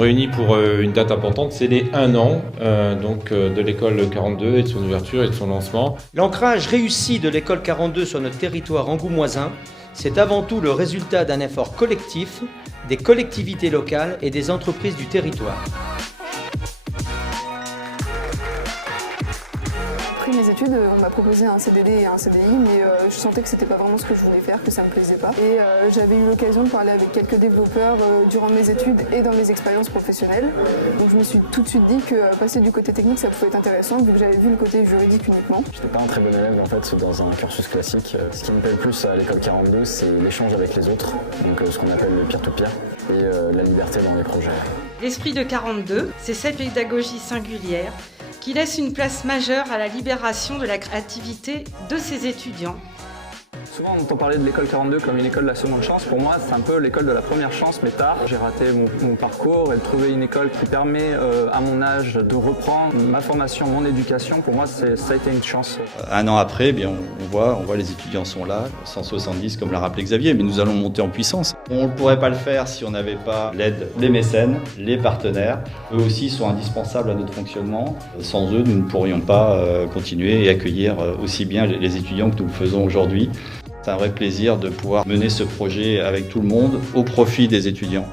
réunis pour une date importante, c'est les 1 an de l'école 42 et de son ouverture et de son lancement. L'ancrage réussi de l'école 42 sur notre territoire angoumoisin, c'est avant tout le résultat d'un effort collectif des collectivités locales et des entreprises du territoire. Après mes études, on m'a proposé un CDD et un CDI, mais je sentais que c'était pas vraiment ce que je voulais faire, que ça me plaisait pas. Et j'avais eu l'occasion de parler avec quelques développeurs durant mes études et dans mes expériences professionnelles. Donc je me suis tout de suite dit que passer du côté technique, ça pouvait être intéressant, vu que j'avais vu le côté juridique uniquement. J'étais pas un très bon élève en fait dans un cursus classique. Ce qui me plaît le plus à l'école 42, c'est l'échange avec les autres, donc ce qu'on appelle le peer-to-peer, et la liberté dans les projets. L'esprit de 42, c'est cette pédagogie singulière qui laisse une place majeure à la libération de la créativité de ses étudiants. Souvent on entend parler de l'école 42 comme une école de la seconde chance. Pour moi, c'est un peu l'école de la première chance, mais tard. J'ai raté mon parcours et de trouver une école qui permet à mon âge de reprendre ma formation, mon éducation, pour moi ça a été une chance. 1 an après, on voit les étudiants sont là, 170 comme l'a rappelé Xavier, mais nous allons monter en puissance. On ne pourrait pas le faire si on n'avait pas l'aide des mécènes, les partenaires. Eux aussi sont indispensables à notre fonctionnement. Sans eux, nous ne pourrions pas continuer et accueillir aussi bien les étudiants que nous le faisons aujourd'hui. C'est un vrai plaisir de pouvoir mener ce projet avec tout le monde au profit des étudiants.